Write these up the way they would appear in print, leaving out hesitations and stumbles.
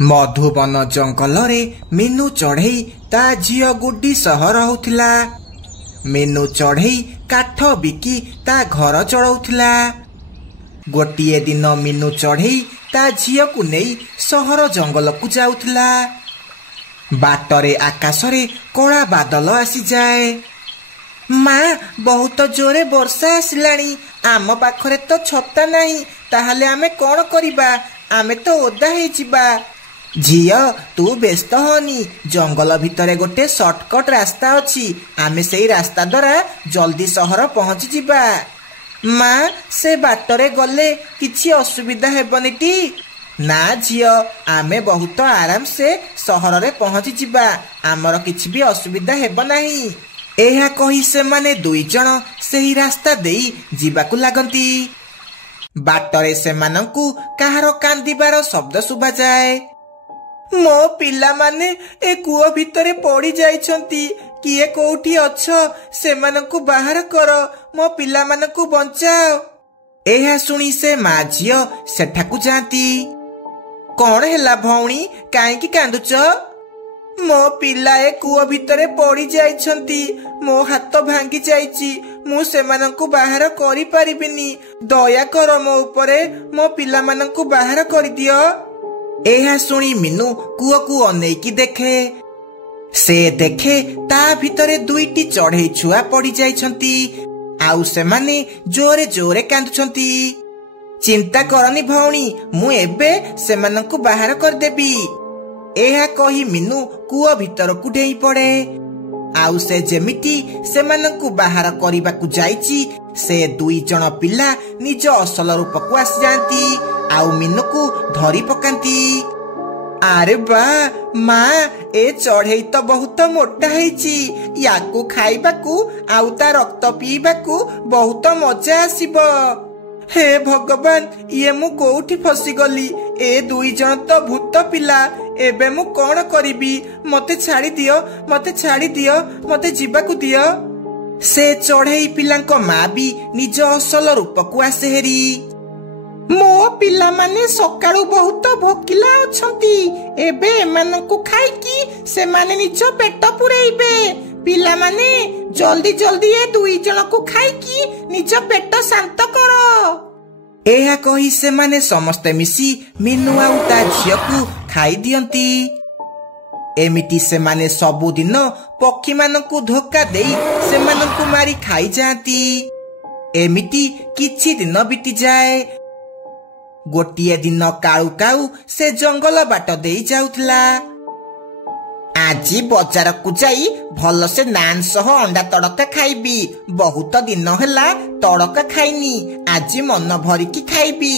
मधुबन जंगल रे मीनू चढ़ई ता झियो गुड्डी सह रहुथिला। मीनू चढ़ई काठ बिकी ता घर चलाउथिला। गोटिए दिन मीनू चढ़ई ता झियो को नहीं सहर जंगल को जाउथिला। बाटरे आकाशरे कला बादल आसी जाए। माँ बहुत जोरे वर्षा आसिलाणी, आम पाखरे तो छता नहीं, ताहले आमे कौन करिबा? आमे तो ओदा हे जिबा। झियो तू व्यस्त होनी, जंगल भितरे गोटे शॉर्टकट रास्ता अछि, आमे सेई रास्ता द्वारा जल्दी सहर पहुंची जिबा। माँ से बाटरे गले किछि असुविधा हेबनी टी? ना झियो, आमे बहुत आराम से सहर रे पहुंची जिबा, आमर किछि भी असुविधा हेब नाही। एहा कही से माने दुई जन सेही रास्ता देई जिबाकु लागंती। बाटरे से मानंकु काहारो कांदिबार शब्द सुबा जाए। मो पिला माने ए कुओ भितरे पड़ी जाइछंती, किए कोउठी अछ सेमानंकु बाहर कर, मो पिला मानंकु बंचाओ। एहा सुनी से माँ झियो सेठाकु जाती। कौन हैला भौणी, काहेकि कांदुच? मो पिला ए कुओ भितरे पड़ी जाइछंती, मो हाथ भांगी जाइछि, मु सेमानंकु बाहर करि परिबिनी, दया कर मो उपरे, मो पिला मानंकु बाहर करि दियो। एहा सुनी मीनू कुओ को अनेकी देखे। से देखे ता भितरे दुईटी चढ़ई छुआ पड़ी जाइछंती, आउ सेमाने जोरे जोरे कांदुछंती। चिंता करनी भौणी, मु एबे सेमानंकु बाहर कर देबी। एहा कही मीनू कुओ भितर को डेई पड़े। आउ से जेमिति सेमानंकु बाहर करिबाकु जाइछि, से दुई जन पिला निज असल रूप को आसी जांती, आउ मीनू को धरी पकांती। अरे बा माँ, ए चढ़ई तो बहुत मोटा हेछि, याकु खाइबाकु आउ ता रक्त पीबाकु बहुत मजा आसीबो। हे भगवान, ये मु कोउठी फसी गली? ए दुई जन तो भूत पिला, एबे मु कौन करिबी? मते छाड़ी दियो, मते छाड़ी दियो, मते जीवाकु दियो। से चढ़ई पिलांक माँ भी निज असल रूप को आसे हेरी। मो पिला माने सकाळु बहुत भोकिला अछंती, एबे एमानंकु खाइकी से माने निज पेट पुरेइबे। पिला माने जल्दी जल्दी ए दुई जन को खाइकी निज पेट शांत करो। एहा कही से माने समस्ते मिसी मीनू आउ ता झियो को खाई दियंती। एमिति से माने सबु दिन पक्षी मानंकु धोखा देई से मानंकु मारी खाई जाती। एमिति किछि दिन बीती जाए। गोटिए दिन काऊ काऊ से जंगल बाट देई जाउथला। आजी बजार को जाई भल से नान सह अंडा तड़का खाइबी, बहुत दिन हैला तड़का खाइनी, आजी मन भरिकी खाइबी।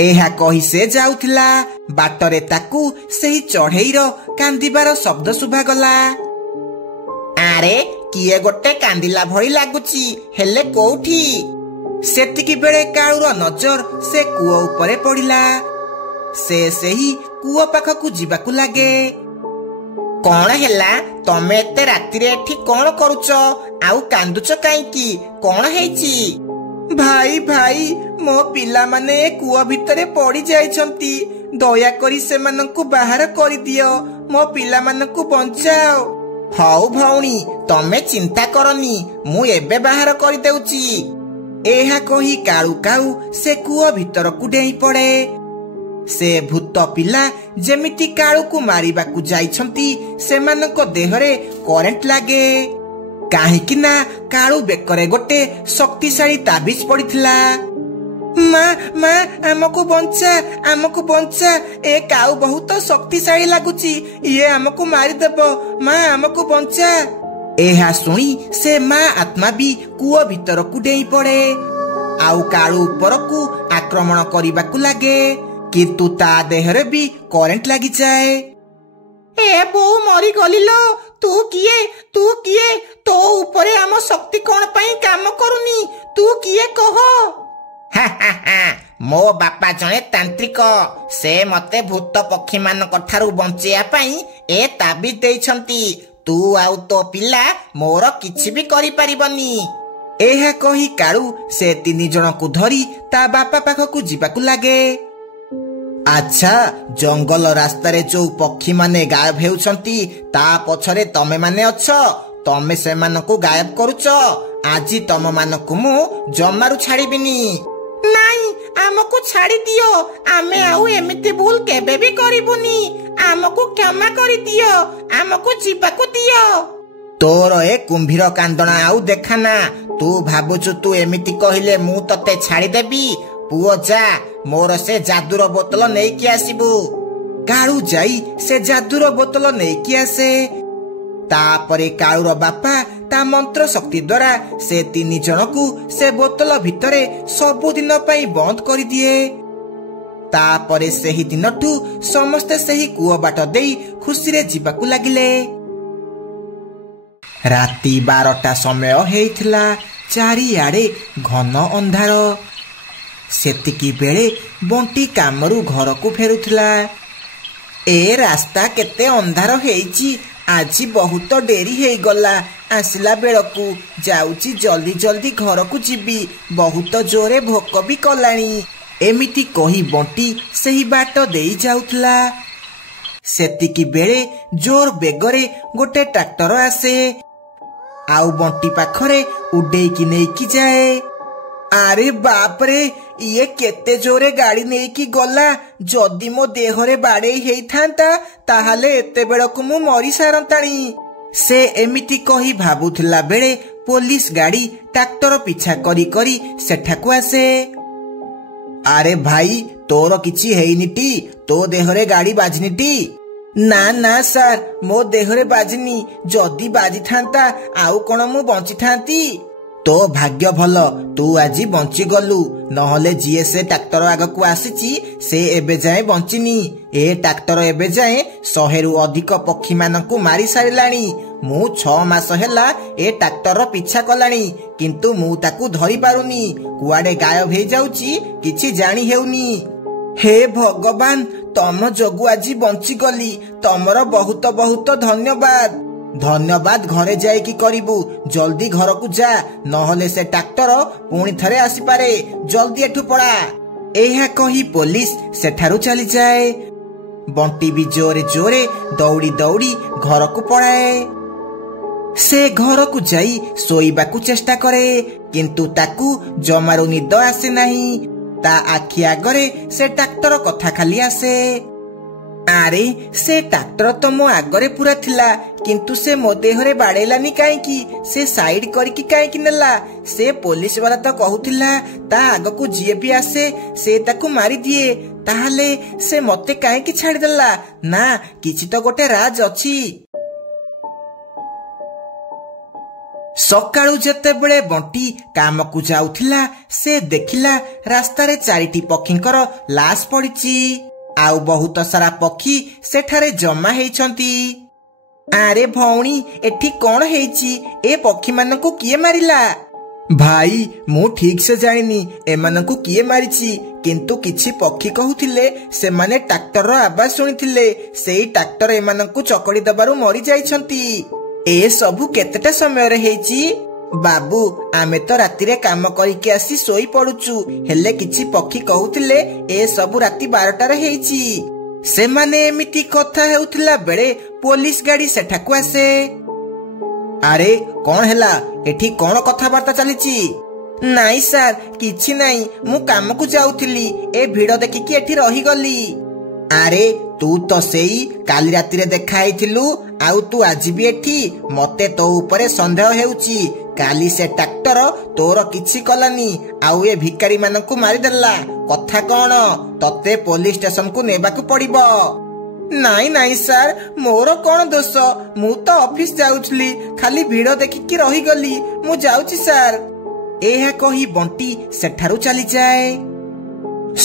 एहा कही से जाउथला। बाटरे ताकू सेही चढ़ईर कांदिबार शब्द सुभा गला। आरे किए गोटे कांदिला भଳି लागुची, हेले कोउठी? सेतिकी बेले काळुर नजर से कुओ उपरे पड़िला। से सेही कुओ पाखकु जिबाकु लागे। कौन हैला, तमे एते राति रे एठी कौन करूच? आउ कांदुच काईकी, कौन हेची? भाई भाई, मो पिला माने कुओ भितरे पड़ी जाइछंती, दया करी सेमानंकु बाहर करि दियो, मो पिला मानंकु बंचाओ। हौ भौणी, तमे चिंता करनी, मु एबे बाहर करि देउची। एहा कही काळू काऊ से कुओ भितर को डेई पड़े। से भूत पिला जेमिति काळू को मारिबाकु जाइछंती, सेमानंको देहरे करेंट लागे। काहेकि ना काळू बेकरे गोटे शक्तिशाली ताबिज पड़िथिला। माँ माँ, आमको बंचा, आमको बंचा, ए काऊ बहुत शक्तिशाली लागुची, ये आमको मारी देबो, माँ आमको बंचा। एहा सुनी से माँ आत्मा भी कुओ भितर को डेई पड़े। आउ काळू ऊपर को आक्रमण करिबाकु लागे, किंतु ता देहरे भी करेंट लगी जाए। ए बो मरी गलिलो, तू किए तो ऊपरे आम शक्ति कौन पाई काम करूनी? तू किए कह? मो बापा जने तांत्रिक, से मते भूत पक्षी मानक ठारू बंचिया पाई ए ताबिज देइछंती। तू आउ तो पिला मोर किछि भी करि परिबनी। एहा कही काळू से तीन जन को धरी ता बापा पाखकु जिबाकु लागे। ଆଚ୍ଛା, ଜଙ୍ଗଲ ରାସ୍ତାରେ ଯୋଉ ପକ୍ଷୀ ମାନେ ଗାୟବ ହେଉଛନ୍ତି ତା ପଛରେ ତମେ ମାନେ ଅଛ। ତମେ ସେମାନଙ୍କୁ ଗାୟବ କରୁଛ। ଆଜି ତମ ମାନଙ୍କୁ ମୁଁ ଜମାରୁ ଛାଡ଼ିବିନି। ନାଇଁ, ଆମକୁ ଛାଡ଼ି ଦିଅ। ଆମେ ଆଉ ଏମିତି ଭୁଲ କେବେ ବି କରିବୁନି। ଆମକୁ କ୍ଷମା କରିଦିଅ। ଆମକୁ ଯିବାକୁ ଦିଅ। ତୋର ଏ କୁମ୍ଭୀର କାନ୍ଦଣା ଆଉ ଦେଖାନା। ତୁ ଭାବୁଛୁ ତୁ ଏମିତି କହିଲେ ମୁଁ ତତେ ଛାଡ଼ିଦେବି? ପୁଅ ଯା, ମୋର ସେ ଯାଦୁର ବୋତଲ ନେଇକି ଆସିବୁ। କାଳୁ ଯାଇ ସେ ଯାଦୁର ବୋତଲ ନେଇକି ଆସେ। ତାପରେ କାଳୁର ବାପା ତା ମନ୍ତ୍ର ଶକ୍ତି ଦ୍ୱାରା ସେ 3 ଜଣକୁ ସେ ବୋତଲ ଭିତରେ ସବୁଦିନ ପାଇଁ ବନ୍ଦ କରିଦିଏ। ତାପରେ ସେହି ଦିନଠୁ ସମସ୍ତେ ସେହି କୂଅ ବାଟ ଦେଇ ଖୁସିରେ ଯିବାକୁ ଲାଗିଲେ। ରାତି 12ଟା ସମୟ ହେଇଥିଲା। ଚାରିଆଡେ ଘନ ଅନ୍ଧାର। ସେତିକି ବେଳେ ବଣ୍ଟି କାମରୁ ଘରକୁ ଫେରୁଥିଲା। ଏ ରାସ୍ତା କେତେ ଅନ୍ଧାର ହେଇଛି। ଆଜି ବହୁତ ଡେରି ହେଇଗଲା ଆସିଲା ବେଳକୁ। ଯାଉଛି ଜଲ୍ଦି ଜଲ୍ଦି ଘରକୁ ଯିବି। ବହୁତ ଜୋରେ ଭୋକ ବି କଲାଣି। ଏମିତି କହି ବଣ୍ଟି ସେହି ବାଟ ଦେଇ ଯାଉଥିଲା। ସେତିକି ବେଳେ ଜୋର ବେଗରେ ଗୋଟେ ଟ୍ରାକ୍ଟର ଆସେ ଆଉ ବଣ୍ଟି ପାଖରେ ଉଡେଇକି ନେଇକି ଯାଏ। ଆରେ ବାପରେ, ଇଏ କେତେ ଜୋରେ ଗାଡି ନେଇକି ଗଲା। ଯଦି ମୋ ଦେହରେ ବାଡେଇ ହେଇଥାନ୍ତା ତାହେଲେ ଏତେବେଳକୁ ମୁଁ ମରି ସାରନ୍ତାଣି। ସେ ଏମିତି କହି ଭାବୁଥିଲା ବେଳେ ପୋଲିସ ଗାଡି ଟ୍ରାକ୍ଟର ପିଛା କରି କରି ସେଠାକୁ ଆସେ। ଆରେ ଭାଇ, ତୋର କିଛି ହେଇନିଟି? ତୋ ଦେହରେ ଗାଡି ବାଜିନିଟି? ନା ନା ସାର୍, ମୋ ଦେହରେ ବାଜିନି। ଯଦି ବାଜିଥାନ୍ତା ଆଉ କଣ ମୁଁ ବଞ୍ଚିଥାନ୍ତି? ତୋ ଭାଗ୍ୟ ଭଲ, ତୁ ଆଜି ବଞ୍ଚିଗଲୁ। ନହେଲେ ଯିଏ ସେ ଟ୍ରାକ୍ଟର ଆଗକୁ ଆସିଛି ସେ ଏବେ ଯାଏ ବଞ୍ଚିନି। ଏ ଟ୍ରାକ୍ଟର ଏବେ ଯାଏ 100ରୁ ଅଧିକ ପକ୍ଷୀ ମାନଙ୍କୁ ମାରି ସାରିଲାଣି। ମୁଁ 6 ମାସ ହେଲା ଏ ଟ୍ରାକ୍ଟର ପିଛା କଲାଣି, କିନ୍ତୁ ମୁଁ ତାକୁ ଧରି ପାରୁନି। କୁଆଡେ ଗାୟବ ହେଇଯାଉଛି, କିଛି ଜାଣି ହେଉନି। ହେ ଭଗବାନ, ତମ ଯୋଗୁ ଆଜି ବଞ୍ଚିଗଲି। ତମର ବହୁତ ବହୁତ ଧନ୍ୟବାଦ। ଧନ୍ୟବାଦ ଘରେ ଯାଇକି କରିବୁ। ଜଲ୍ଦି ଘରକୁ ଯା, ନହେଲେ ସେ ଟ୍ରାକ୍ଟର ପୁଣି ଥରେ ଆସିପାରେ। ଜଲ୍ଦି ଏଠୁ ପଳା। ଏହା କହି ପୋଲିସ ସେଠାରୁ ଚାଲିଯାଏ। ବଣ୍ଟି ବି ଜୋରେ ଜୋରେ ଦୌଡ଼ି ଦୌଡ଼ି ଘରକୁ ପଳାଏ। ସେ ଘରକୁ ଯାଇ ଶୋଇବାକୁ ଚେଷ୍ଟା କରେ, କିନ୍ତୁ ତାକୁ ଜମାରୁ ନିଦ ଆସେ ନାହିଁ। ତା ଆଖି ଆଗରେ ସେ ଟ୍ରାକ୍ଟର କଥା ଖାଲି ଆସେ। ଆରେ, ସେ ଟ୍ରାକ୍ଟର ତ ମୋ ଆଗରେ ପୁରା ଥିଲା, କିନ୍ତୁ ସେ ମୋ ଦେହରେ ବାଡେଇଲାନି କାହିଁକି? ସେ ସାଇଡ କରିକି କାହିଁକି ନେଲା? ସେ ପୋଲିସ ବାଲା ତ କହୁଥିଲା ତା ଆଗକୁ ଯିଏ ବି ଆସେ ସେ ତାକୁ ମାରିଦିଏ। ତାହେଲେ ସେ ମତେ କାହିଁକି ଛାଡିଦେଲା? ନା, କିଛି ତ ଗୋଟେ ରାଜ ଅଛି। ସକାଳୁ ଯେତେବେଳେ ବଣ୍ଟି କାମକୁ ଯାଉଥିଲା ସେ ଦେଖିଲା ରାସ୍ତାରେ 4ଟି ପକ୍ଷୀଙ୍କର ଲାଶ ପଡିଛି ଆଉ ବହୁତ ସାରା ପକ୍ଷୀ ସେଠାରେ ଜମା ହେଇଛନ୍ତି। ଆରେ ଭଉଣୀ, ଏଠି କଣ ହେଇଛି? ଏ ପକ୍ଷୀମାନଙ୍କୁ କିଏ ମାରିଲା? ଭାଇ, ମୁଁ ଠିକ ସେ ଜାଣିନି ଏମାନଙ୍କୁ କିଏ ମାରିଛି, କିନ୍ତୁ କିଛି ପକ୍ଷୀ କହୁଥିଲେ ସେମାନେ ଟ୍ରାକ୍ଟରର ଆବାଜ ଶୁଣିଥିଲେ। ସେଇ ଟ୍ରାକ୍ଟର ଏମାନଙ୍କୁ ଚକଡି ଦେବାରୁ ମରି ଯାଇଛନ୍ତି। ଏ ସବୁ କେତେଟା ସମୟରେ ହେଇଛି? ବାବୁ, ଆମେ ତ ରାତିରେ କାମ କରିକି ଆସି ଶୋଇ ପଡୁଛୁ, ହେଲେ କିଛି ପକ୍ଷୀ କହୁଥିଲେ ଏ ସବୁ ରାତି 12ଟାରେ ହେଇଛି। ସେମାନେ ଏମିତି କଥା ହେଉଥିଲା ବେଳେ ପୋଲିସ ଗାଡି ସେଠାକୁ ଆସେ। ଆରେ କଣ ହେଲା? ଏଠି କଣ କଥାବାର୍ତ୍ତା ଚାଲିଛି? ନାଇଁ ସାର୍, କିଛି ନାଇଁ। ମୁଁ କାମକୁ ଯାଉଥିଲି, ଏ ଭିଡ ଦେଖିକି ଏଠି ରହିଗଲି। ଆରେ, ତୁ ତ ସେଇ କାଲି ରାତିରେ ଦେଖା ହେଇଥିଲୁ, ଆଉ ତୁ ଆଜି ବି ଏଠି? ମତେ ତୋ ଉପରେ ସନ୍ଦେହ ହେଉଛି। କାଲି ସେ ଟ୍ରାକ୍ଟର ତୋର କିଛି କଲାନି, ଆଉ ଏ ଭିକାରୀ ମାନଙ୍କୁ ମାରିଦେଲା। କଥା କଣ? ତତେ ପୋଲିସ ଷ୍ଟେସନକୁ ନେବାକୁ ପଡିବ। ନାଇଁ ନାଇଁ ସାର୍, ମୋର କଣ ଦୋଷ? ମୁଁ ତ ଅଫିସ ଯାଉଥିଲି, ଖାଲି ଭିଡ ଦେଖିକି ରହିଗଲି। ମୁଁ ଯାଉଛି ସାର୍। ଏହା କହି ବଣ୍ଟି ସେଠାରୁ ଚାଲିଯାଏ।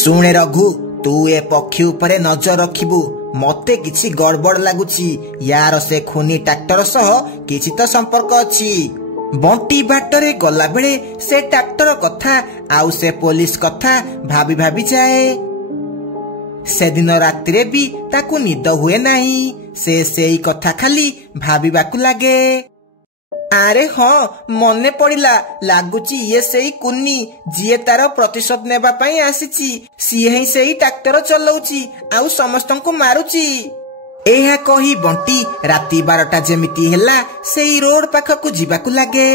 ଶୁଣେ ରଘୁ, ତୁ ଏ ପକ୍ଷୀ ଉପରେ ନଜର ରଖିବୁ। ମତେ କିଛି ଗଡବଡ ଲାଗୁଛି। ୟାର ସେ ଖୁନି ଟ୍ରାକ୍ଟର ସହ କିଛି ତ ସମ୍ପର୍କ ଅଛି। ବଣ୍ଟି ବାଟରେ ଗଲାବେଳେ ସେ ଟ୍ରାକ୍ଟର କଥା ଆଉ ସେ ପୋଲିସ କଥା ଭାବି ଭାବି ଯାଏ। ସେଦିନ ରାତିରେ ବି ତାକୁ ନିଦ ହୁଏ ନାହିଁ। ସେ ସେଇ କଥା ଖାଲି ଭାବିବାକୁ ଲାଗେ। ଆରେ ହଁ ମନେ ପଡିଲା, ଲାଗୁଛି ଇଏ ସେଇ କୁନି ଯିଏ ତାର ପ୍ରତିଶୋଧ ନେବା ପାଇଁ ଆସିଛି। ସିଏ ହିଁ ସେଇ ଟ୍ରାକ୍ଟର ଚଲାଉଛି ଆଉ ସମସ୍ତଙ୍କୁ ମାରୁଛି। ଏହା କହି ବଣ୍ଟି ରାତି 12ଟା ଯେମିତି ହେଲା ସେଇ ରୋଡ ପାଖକୁ ଯିବାକୁ ଲାଗେ।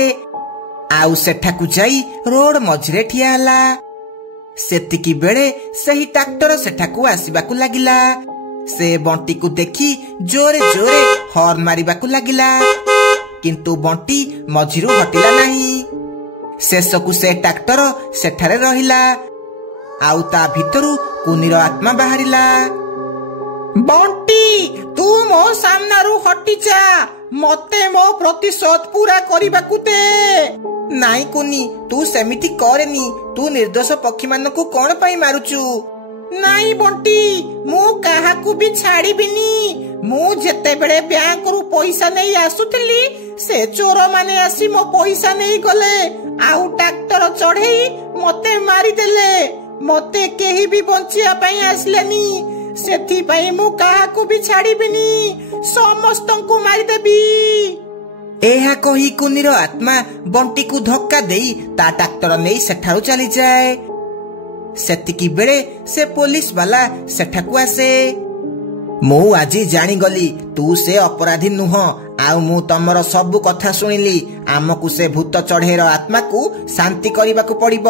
ଆଉ ସେଠାକୁ ଯାଇ ରୋଡ ମଝିରେ ଠିଆ ହେଲା। ସେତିକି ବେଳେ ସେହି ଟ୍ରାକ୍ଟର ସେଠାକୁ ଆସିବାକୁ ଲାଗିଲା। ସେ ବଣ୍ଟିକୁ ଦେଖି ଜୋରେ ଜୋରେ ହର୍ନ ମାରିବାକୁ ଲାଗିଲା, କିନ୍ତୁ ବଣ୍ଟି ମଝିରୁ ହଟିଲା ନାହିଁ। ଶେଷକୁ ସେ ଟ୍ରାକ୍ଟର ସେଠାରେ ରହିଲା ଆଉ ତା ଭିତରୁ କୁନିର ଆତ୍ମା ବାହାରିଲା। ବଣ୍ଟି, ତୁ ମୋ ସାମ୍ନାରୁ ହଟିଯା, ମତେ ମୋ ପ୍ରତିଶୋଧ ପୁରା କରିବାକୁ ଦେ। ନାଇଁ କୁନି, ତୁ ସେମିତି କରେନି। ତୁ ନିର୍ଦ୍ଦୋଷ ପକ୍ଷୀମାନଙ୍କୁ କଣ ପାଇଁ ମାରୁଛୁ? ନାଇଁ ବଣ୍ଟି, ମୁଁ କାହାକୁ ବି ଛାଡ଼ିବିନି। ମୁଁ ଯେତେବେଳେ ବ୍ୟାଙ୍କରୁ ପଇସା ନେଇ ଆସୁଥିଲି ସେ ଚୋର ମାନେ ଆସି ମୋ ପଇସା ନେଇ ଗଲେ ଆଉ ଟ୍ରାକ୍ଟର ଚଢେଇ ମତେ ମାରିଦେଲେ। ମତେ କେହି ବି ବଞ୍ଚିବା ପାଇଁ ଆସିଲେନି। ସେଥିପାଇଁ ମୁଁ କାହାକୁ ବି ଛାଡ଼ିବିନି, ସମସ୍ତଙ୍କୁ ମାରିଦେବି। ଏହା କହି କୁନିର ଆତ୍ମା ବଣ୍ଟିକୁ ଧକ୍କା ଦେଇ ତା ଟ୍ରାକ୍ଟର ନେଇ ସେଠାରୁ ଚାଲିଯାଏ। ସେତିକି ବେଳେ ସେ ପୋଲିସ ବାଲା ସେଠାକୁ ଆସେ। ମୁଁ ଆଜି ଜାଣିଗଲି ତୁ ସେ ଅପରାଧୀ ନୁହଁ, ଆଉ ମୁଁ ତମର ସବୁ କଥା ଶୁଣିଲି। ଆମକୁ ସେ ଭୂତ ଚଢେଇର ଆତ୍ମାକୁ ଶାନ୍ତି କରିବାକୁ ପଡିବ।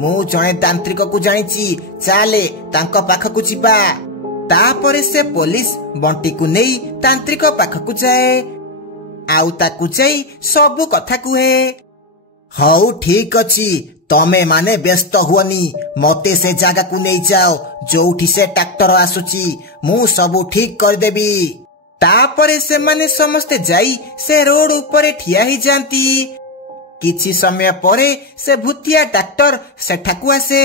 ମୁଁ ଜଣେ ତାନ୍ତ୍ରିକକୁ ଜାଣିଛି, ଚାଲେ ତାଙ୍କ ପାଖକୁ ଯିବା। ତାପରେ ସେ ପୋଲିସ ବଣ୍ଟିକୁ ନେଇ ତାନ୍ତ୍ରିକ ପାଖକୁ ଯାଏ ଆଉ ତାକୁ ଯାଇ ସବୁ କଥା କୁହେ। ହଉ ଠିକ ଅଛି, ତମେ ମାନେ ବ୍ୟସ୍ତ ହୁଅନି, ମତେ ସେ ଜାଗାକୁ ନେଇଯାଅ ଯୋଉଠି ସେ ଟ୍ରାକ୍ଟର ଆସୁଛି। ମୁଁ ସବୁ ଠିକ କରିଦେବି। ତାପରେ ସେମାନେ ସମସ୍ତେ ଯାଇ ସେ ରୋଡ ଉପରେ ଠିଆ ହେଇଯାନ୍ତି। କିଛି ସମୟ ପରେ ସେ ଭୂତିଆ ଟ୍ରାକ୍ଟର ସେଠାକୁ ଆସେ।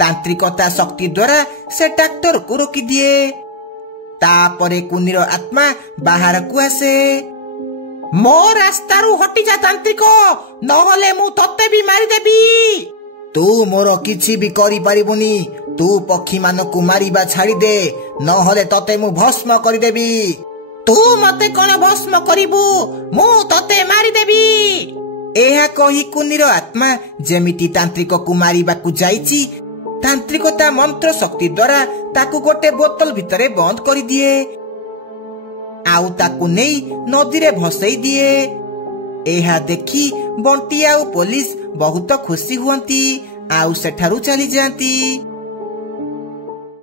ତାନ୍ତ୍ରିକତା ଶକ୍ତି ଦ୍ୱାରା ସେ ଟ୍ରାକ୍ଟରକୁ ରୋକିଦିଏ। ତାପରେ କୁନିର ଆତ୍ମା ବାହାରକୁ ଆସେ। ମୋ ରାସ୍ତାରୁ ହଟିଯା ତାନ୍ତ୍ରିକ, ନହେଲେ ମୁଁ ତତେ ବି ମାରିଦେବି। ତୁ ମୋର କିଛି ବି କରିପାରିବୁନି। ତୁ ପକ୍ଷୀମାନଙ୍କୁ ମାରିବା ଛାଡ଼ିଦେ, ନହେଲେ ତତେ ମୁଁ ଭସ୍ମ କରିଦେବି। ତୁ ମତେ କଣ ଭସ୍ମ କରିବୁ? ମୁଁ ତତେ ମାରିଦେବି। ଏହା କହି କୁନିର ଆତ୍ମା ଯେମିତି ତାନ୍ତ୍ରିକକୁ ମାରିବାକୁ ଯାଇଛି, ତାନ୍ତ୍ରିକ ତା ମନ୍ତ୍ର ଶକ୍ତି ଦ୍ୱାରା ତାକୁ ଗୋଟେ ବୋତଲ ଭିତରେ ବନ୍ଦ କରିଦିଏ ଆଉ ତାକୁ ନେଇ ନଦୀରେ ଭସେଇ ଦିଏ। ଏହା ଦେଖି ବଣ୍ଟି ଆଉ ପୋଲିସ ବହୁତ ଖୁସି ହୁଅନ୍ତି ଆଉ ସେଠାରୁ ଚାଲିଯାଆନ୍ତି।